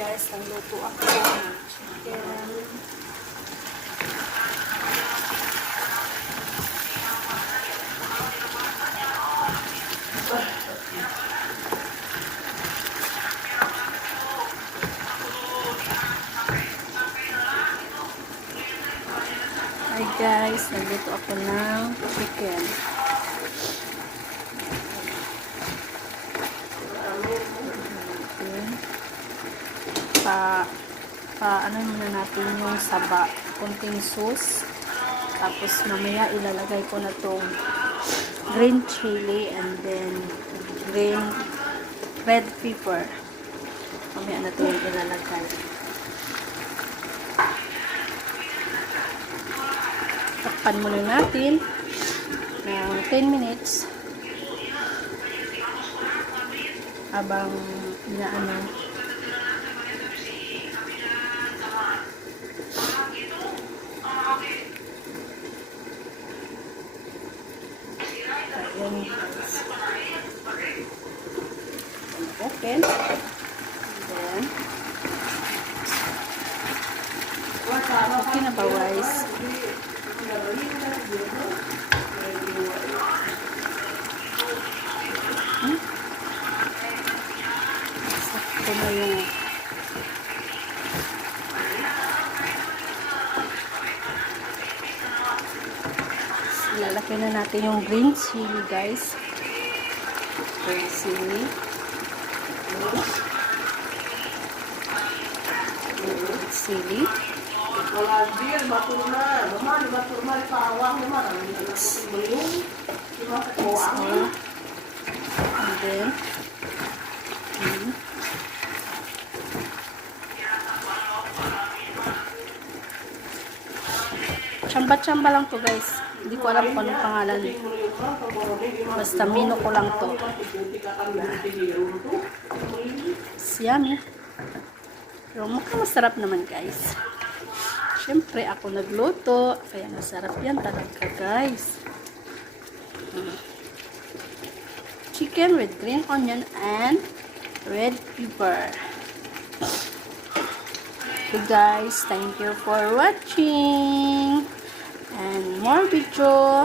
guys, nagluto ako ng chicken. Hi guys, nagluto ako ng chicken. Ano muna natin yung saba, kunting sauce, tapos mamaya ilalagay ko na tong green chili and then red pepper. Mamaya na ito yung ilalagay. Takpan muna natin ng 10 minutes habang inaano. Ayan guys. Open. And then okay na ba guys? Sakto na yung lalaki na natin yung green chili guys. Green chili. Green chili. And then chamba-chamba lang to guys. Hindi ko alam kung anong pangalan. Basta mino ko lang to. It's yummy. Pero mukhang masarap naman guys. Siyempre ako nagluto. Kaya masarap yan talaga guys. Chicken with green onion and red pepper. So guys, thank you for watching. And more video